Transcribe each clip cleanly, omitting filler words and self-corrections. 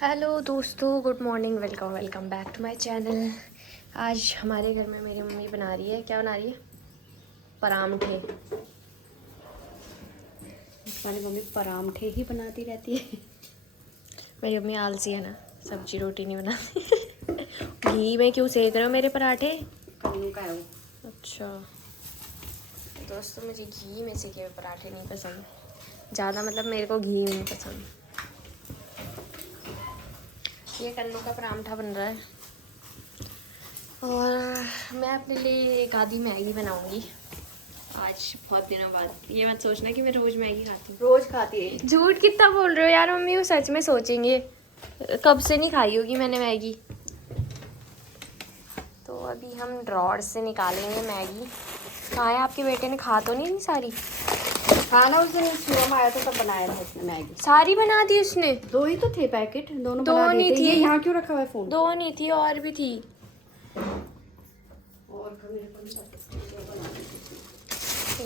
Hello दोस्तों, good morning, welcome welcome back to my channel. आज हमारे घर में मेरी मम्मी बना रही है, क्या बना रही है? परांठे। हमारी मम्मी परांठे ही बनाती रहती है। मेरी मम्मी आलसी है ना, सब्जी रोटी नहीं बनाती। घी में क्यों सेक रहे हो मेरे पराठे? कन्नू का है वो। अच्छा दोस्तों, मुझे घी में सेके हुए पराठे नहीं पसंद ज़्यादा, मतलब मेरे को घी नहीं पसंद। ये कन्नू का परांठा बन रहा है और मैं अपने लिए एक आधी मैगी बनाऊंगी आज बहुत दिनों बाद। ये मत सोचना कि मैं रोज़ मैगी खाती हूँ। रोज खाती है। झूठ कितना बोल रहे हो यार मम्मी, वो सच में सोचेंगे कब से नहीं खाई होगी मैंने मैगी। तो अभी हम ड्रॉर से निकालेंगे मैगी। कहाँ है आपके बेटे ने? खा तो नहीं सारी? खाना उस दिन शिवम आया था तब बनाया था उसने मैगी। सारी बना दी उसने? दो ही तो थे पैकेट, दोनों दो बना नहीं दिए थे। थी। ये यहाँ क्यों रखा हुआ है फोन? दो नहीं थी, और भी थी। और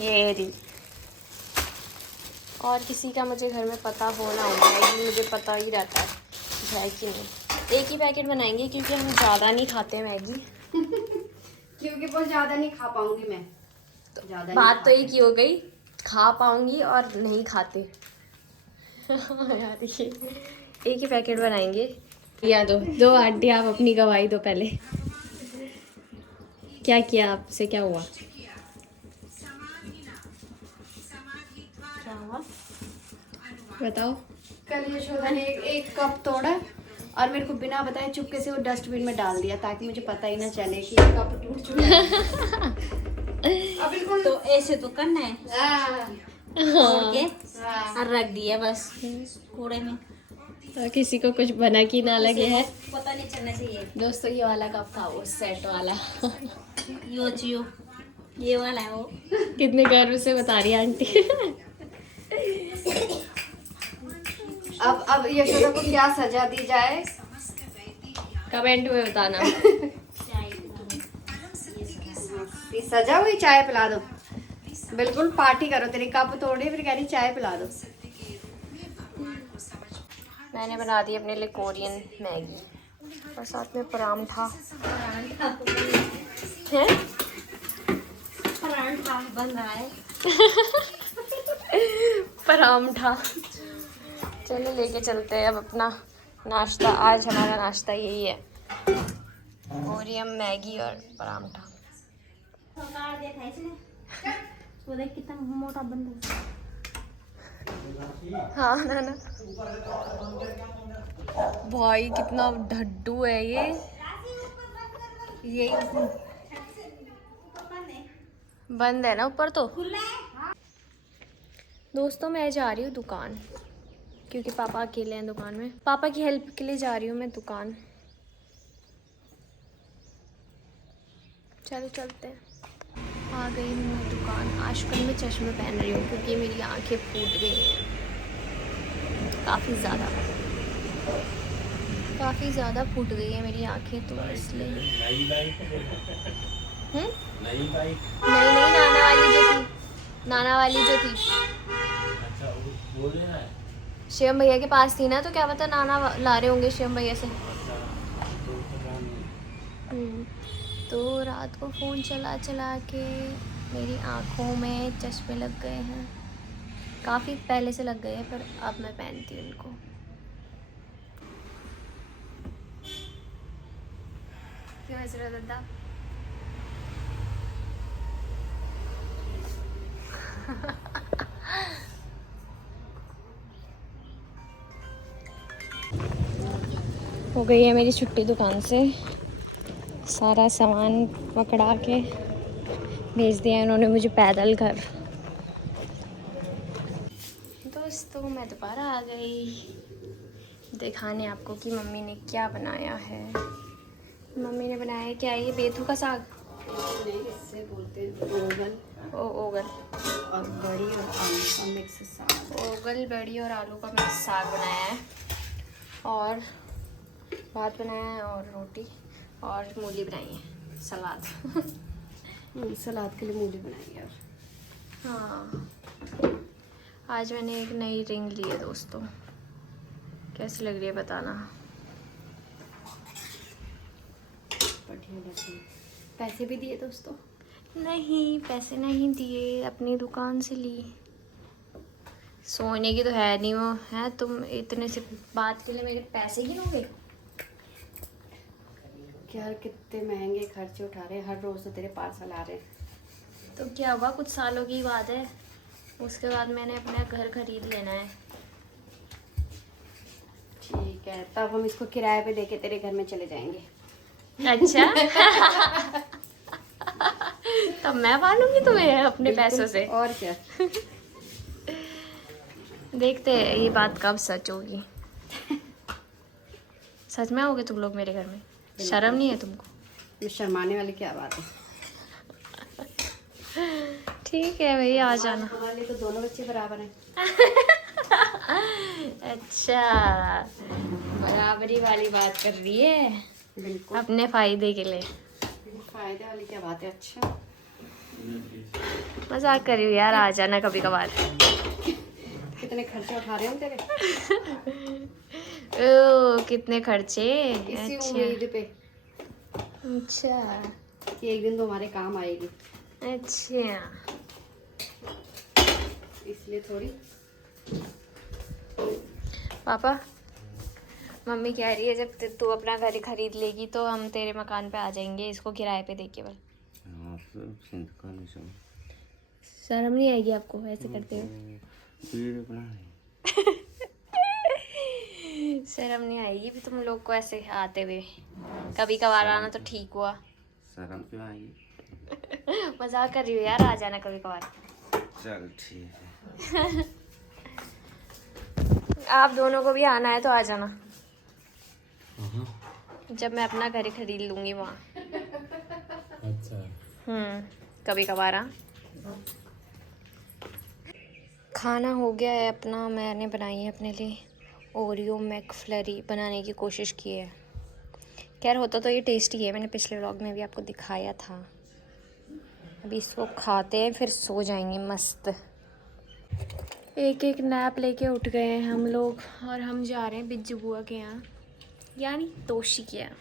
ये रही। और किसी का मुझे घर में पता हो ना हो, मैगी मुझे पता ही रहता है कि नहीं। एक ही पैकेट बनाएंगे क्योंकि हम ज़्यादा नहीं खाते मैगी। क्योंकि बहुत ज्यादा नहीं खा पाऊंगी मैं। ज्यादा बात तो एक ही हो गई, खा पाऊंगी और नहीं खाते। यार ये एक ही पैकेट बनाएंगे। या दो आंटी, आप अपनी गवाही दो पहले। क्या किया आपसे, क्या हुआ? क्या हुआ? बताओ। कल यशोदा ने एक कप तोड़ा और मेरे को बिना बताए चुपके से वो डस्टबिन में डाल दिया ताकि मुझे पता ही ना चले कि कप टूट चुका है। अब बिल्कुल तो ऐसे तो करना है, तोड़ के और रख दिया बस कूड़े में। तो किसी को कुछ बना कि ना लगे है। पता नहीं चलना चाहिए। दोस्तों ये वाला कप था, वो सेट वाला। यो जियो, ये वाला है वो। कितने गर्व से बता रही है आंटी। अब यशोदा को क्या सजा दी जाए? कमेंट में बताना। ये सजा हुई चाय पिला दो। बिल्कुल पार्टी करो। तेरी कप तोड़ी फिर कह रही चाय पिला दो। मैंने बना दी अपने लिए कोरियन मैगी और साथ में परांठा है। परांठा बन रहा है। परांठा। चलो लेके चलते हैं अब अपना नाश्ता। आज हमारा नाश्ता यही है, कोरियन मैगी और परांठा। वो देख कितना मोटा बन रहा है। हाँ ना भाई, कितना ढड्डू है ये बंद है ना ऊपर तो। दोस्तों मैं जा रही हूँ दुकान क्योंकि पापा अकेले हैं दुकान में। पापा की हेल्प के लिए जा रही हूँ मैं दुकान। चलो चलते हैं। आ गई हूँ मैं दुकान। आजकल मैं चश्मे पहन रही हूँ क्योंकि मेरी आंखें फूट गई हैं काफ़ी ज़्यादा फूट गई है मेरी आंखें, तो इसलिए। नई नाना वाली जो थी। अच्छा, वो लेना है। शिवम भैया के पास थी ना, तो क्या पता नाना ला रहे होंगे शिवम भैया से। तो रात को फ़ोन चला के मेरी आँखों में चश्मे लग गए हैं। काफ़ी पहले से लग गए हैं पर अब मैं पहनती हूँ उनको। क्यों हंस रहे हो दादा? हो गई है मेरी छुट्टी दुकान से। सारा सामान पकड़ा के भेज दिया उन्होंने मुझे पैदल घर। दोस्तों मैं दोबारा आ गई दिखाने आपको कि मम्मी ने क्या बनाया है। मम्मी ने बनाया है क्या? ये बेथू का साग। इससे बोलते हैं ओगल। ओगल और बड़ी और आलू का मिक्स साग। ओगल, बड़ी और आलू का मिक्स साग बनाया है और भात बनाया है और रोटी और मूली बनाई है, सलाद। सलाद के लिए मूली बनाई है। हाँ आज मैंने एक नई रिंग ली है दोस्तों। कैसी लग रही है बताना। बढ़िया लग रही है। पैसे भी दिए दोस्तों? नहीं, पैसे नहीं दिए, अपनी दुकान से ली। सोने की तो है नहीं वो, है तुम इतने से बात के लिए मेरे पैसे गिनोगे? यार कितने महंगे खर्चे उठा रहे हैं, हर रोज तो तेरे पार्सल आ रहे हैं। तो क्या हुआ, कुछ सालों की बात है, उसके बाद मैंने अपना घर खरीद लेना है। ठीक है, तब हम इसको किराए पे देके तेरे घर में चले जाएंगे। अच्छा। तब मैं पालूंगी तुम्हें अपने पैसों से। और क्या। देखते हैं ये बात कब सच होगी। सच में आओगे तुम लोग मेरे घर में? शर्म नहीं है तुमको? ये शर्माने वाली क्या बात है। ठीक है भाई, आ जाना। हमारे लिए तो दोनों बच्चे बराबर हैं। अच्छा, बराबरी वाली बात कर रही है बिल्कुल, अपने फायदे के लिए। फायदे वाली क्या बात है। अच्छा, मजाक कर रही हूँ यार, आ जाना कभी कभार। कितने खर्चे उठा रहे हो तेरे ओ कितने खर्चे। इसी अच्छा उम्मीद पे अच्छा कि एक दिन तो हमारे काम आएगी, अच्छा। इसलिए थोड़ी। पापा, मम्मी कह रही है जब तू अपना घर खरीद लेगी तो हम तेरे मकान पे आ जाएंगे, इसको किराए पे देके। बल शर्म नहीं आएगी आपको ऐसे करते हुए? शर्म नहीं आएगी भी तुम लोग को ऐसे आते हुए? कभी कभार आना तो ठीक हुआ। शर्म क्यों आएगी? मजाक कर रही हूँ यार, आ जाना कभी कभार। चल ठीक है। आप दोनों को भी आना है तो आ जाना, जब मैं अपना घर खरीद लूंगी वहाँ। अच्छा, कभी कभार। खाना हो गया है अपना, मैंने बनाई है अपने लिए ओरियो मैकफ्लरी, बनाने की कोशिश की है। खैर होता तो ये टेस्टी है, मैंने पिछले व्लॉग में भी आपको दिखाया था। अभी इसको खाते हैं फिर सो जाएंगे मस्त। एक एक नैप लेके उठ गए हैं हम लोग और हम जा रहे हैं बिज्जू बुआ के यहाँ, यानी तोशी के यहाँ।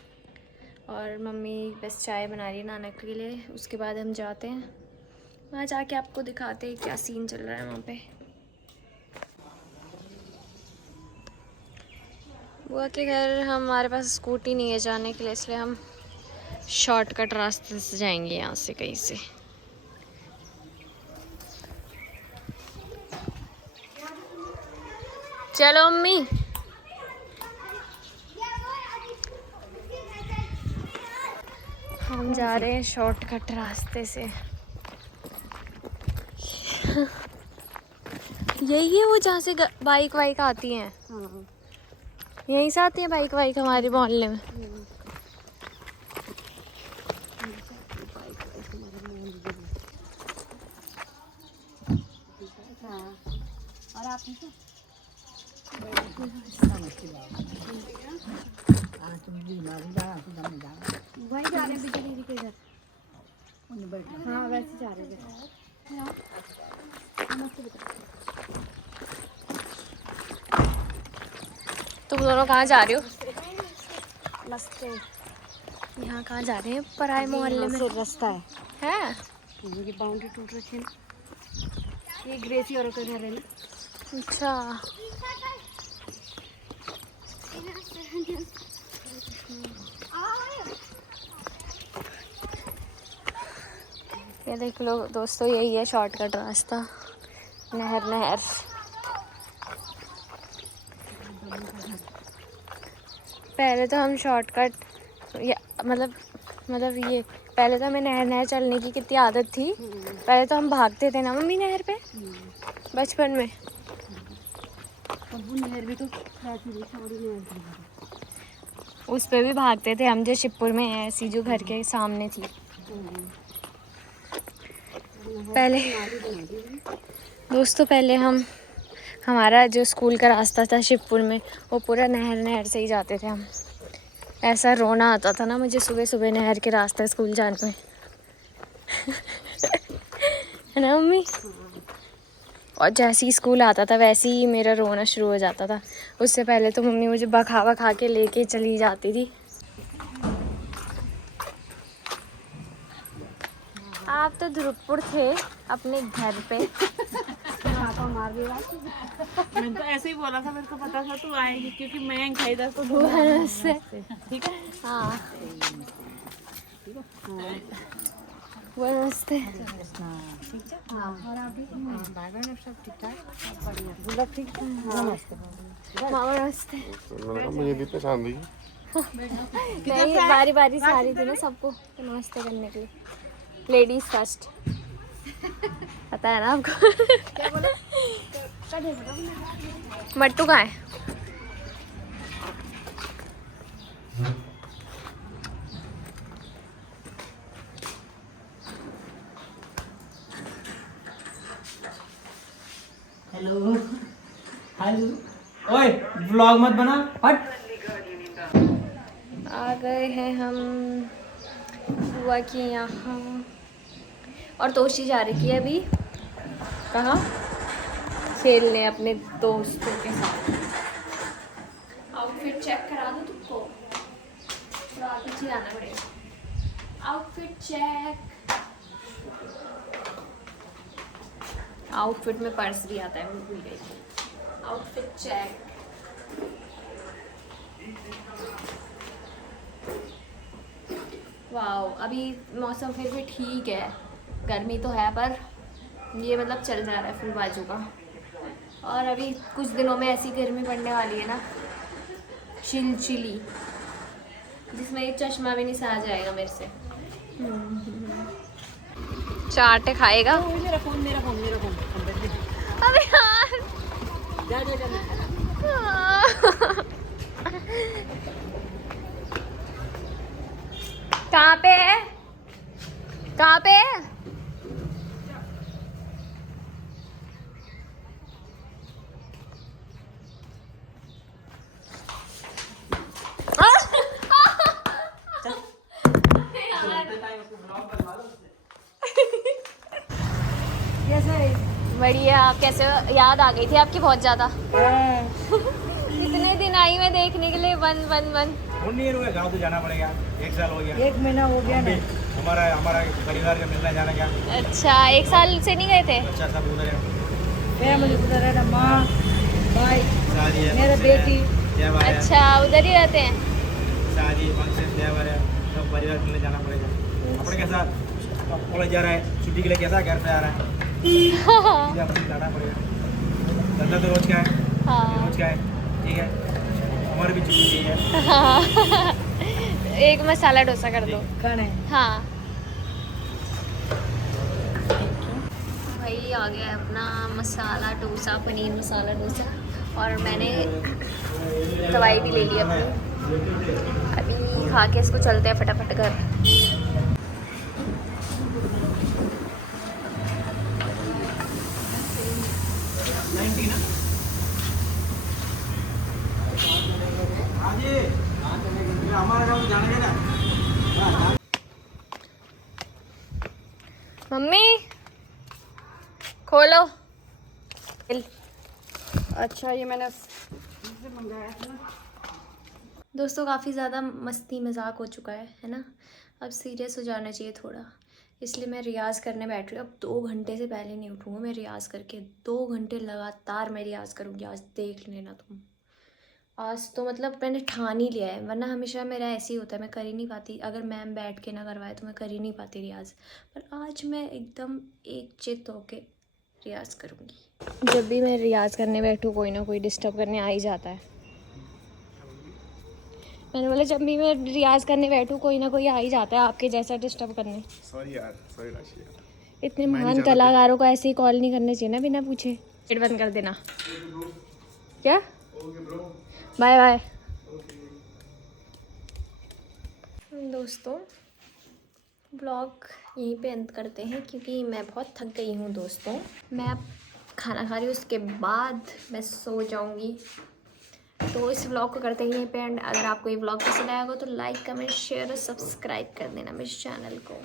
और मम्मी बस चाय बना रही है नानक के लिए, उसके बाद हम जाते हैं वहाँ, जाके आपको दिखाते हैं क्या सीन चल रहा है वहाँ पे। बुआ के घर हमारे पास स्कूटी नहीं है जाने के लिए, इसलिए हम शॉर्टकट रास्ते से जाएंगे यहाँ से कहीं से। चलो अम्मी। हम जा रहे हैं शॉर्टकट रास्ते से। यही है वो जहाँ से बाइक वाइक आती हैं? हाँ, यहीं से आती है बाइक वाइक हमारे मोहल्ले में? और आप वही जा रहे हैं बिजली दीदी के घर। हाँ वैसे जा रहे हैं। तुम दोनों कहाँ जा रहे हो? मस्त है। यहाँ कहाँ जा रहे हैं? पराए मोहल्ले में रास्ता है। है? ये बाउंड्री टूट रखी है ना, ये ग्रेसी और का घर है ना। अच्छा, ये देख लो दोस्तों, यही है शॉर्टकट रास्ता। नहर नहर। पहले तो हम शॉर्टकट मतलब ये पहले तो हमें नहर नहर चलने की कितनी आदत थी। पहले तो हम भागते थे ना मम्मी नहर पे बचपन में। अब वो नहर भी तो उस पे भी भागते थे हम, जो शिवपुर में है ऐसी, जो घर के सामने थी पहले। दोस्तों पहले हमारा जो स्कूल का रास्ता था शिवपुर में, वो पूरा नहर नहर से ही जाते थे हम। ऐसा रोना आता था ना मुझे सुबह सुबह नहर के रास्ते स्कूल जाने में। है ना मम्मी? और जैसे ही स्कूल आता था वैसे ही मेरा रोना शुरू हो जाता था। उससे पहले तो मम्मी मुझे बखा बखा के लेके चली जाती थी। आप तो ध्रुवपुर थे अपने घर पे। मैंने तो ऐसे ही बोला था, मेरे को पता था तू आएगी क्योंकि मैं खाई था तो से ठीक है। हाँ वो नमस्ते। मामा नमस्ते। मुझे भी पसंद आई। नहीं बारी बारी से आ रही थी ना सबको तो नमस्ते करने के लिए। लेडीज फर्स्ट, पता है ना आपको। क्या बोला? मट्टू कहाँ है? हेलो हेलो, ओए व्लॉग मत बना, हट। आ गए हैं हम बुआ के यहाँ और तोशी जा रही थी अभी कहाँ खेलने अपने दोस्तों के साथ। आउटफिट चेक करा दो तुमको, थोड़ा पीछे आना पड़ेगा। Outfit check. आउटफिट में पर्स भी आता है, मैं भूल गई थी। Outfit check. वाओ, अभी मौसम फिर भी ठीक है, गर्मी तो है पर ये मतलब चल जा रहा है फुल बाजू का। और अभी कुछ दिनों में ऐसी गर्मी पड़ने वाली है ना, चिलचिली, जिसमें एक चश्मा भी नहीं सहा जाएगा मेरे से। चाट खाएगा। मेरा फोन अबे यार कहाँ पे है? कहाँ पे है? बढ़िया। कैसे याद आ गई थी आपकी बहुत ज्यादा। कितने दिन आई मैं देखने के लिए। वन गाँव तो जाना पड़ेगा, 1 साल हो गया। 1 महीना हो गया ना। हमारा परिवार का मिलना जाना क्या। अच्छा 1 साल से नहीं गए थे? अच्छा सब उधर है। फैमिली उधर है ना, माँ भाई शादी है, मेरा बेटी। अच्छा उधर ही रहते हैं। शादी फंक्शन त्योहार है, सब परिवार मिलने जाना पड़ेगा। अपने कैसा कॉलेज जा रहा है, छुट्टी के लिए कैसा घर पे आ रहा है, जाना पड़ेगा। धंधा तो रोज का है। हाँ। रोज का है, ठीक है। हमारी भी छुट्टी है। हाँ। एक मसाला डोसा कर दो। खाने हाँ भाई, आ गया है अपना मसाला डोसा, पनीर मसाला डोसा। और मैंने दवाई भी ले ली अपनी। अभी खा के इसको चलते हैं फटाफट घर। हमारा गाँव जाना है ना। मम्मी खोलो। अच्छा ये मैंने दोस्तों काफ़ी ज़्यादा मस्ती मजाक हो चुका है ना। अब सीरियस हो जाना चाहिए थोड़ा, इसलिए मैं रियाज़ करने बैठ रही हूँ। अब 2 घंटे से पहले नहीं उठूँगा मैं रियाज़ करके। 2 घंटे लगातार मैं रियाज़ करूँगी। आज देख लेना तुम। आज तो मतलब मैंने ठान ही लिया है, वरना हमेशा मेरा ऐसे ही होता है, मैं कर ही नहीं पाती। अगर मैम बैठ के ना करवाए तो मैं कर ही नहीं पाती रियाज़। पर आज मैं एकदम एक चित होके रियाज़ करूँगी। जब भी मैं रियाज़ करने बैठूँ कोई ना कोई डिस्टर्ब करने आ ही जाता है। मैंने बोला जब भी मैं रियाज़ करने बैठूँ कोई ना कोई आ ही जाता है आपके जैसा डिस्टर्ब करने। सॉरी यार, सॉरी राशि यार। इतने महान कलाकारों को ऐसे ही कॉल नहीं करने चाहिए ना बिना पूछे। गेट बंद कर देना। क्या? Bye bye. दोस्तों ब्लॉग यहीं पे अंत करते हैं क्योंकि मैं बहुत थक गई हूँ दोस्तों। मैं अब खाना खा रही हूँ, उसके बाद मैं सो जाऊँगी। तो इस व्लॉग को करते ही यहीं पे एंड। अगर आपको ये व्लॉग पसंद आया हो तो लाइक कमेंट शेयर और सब्सक्राइब कर देना मेरे चैनल को।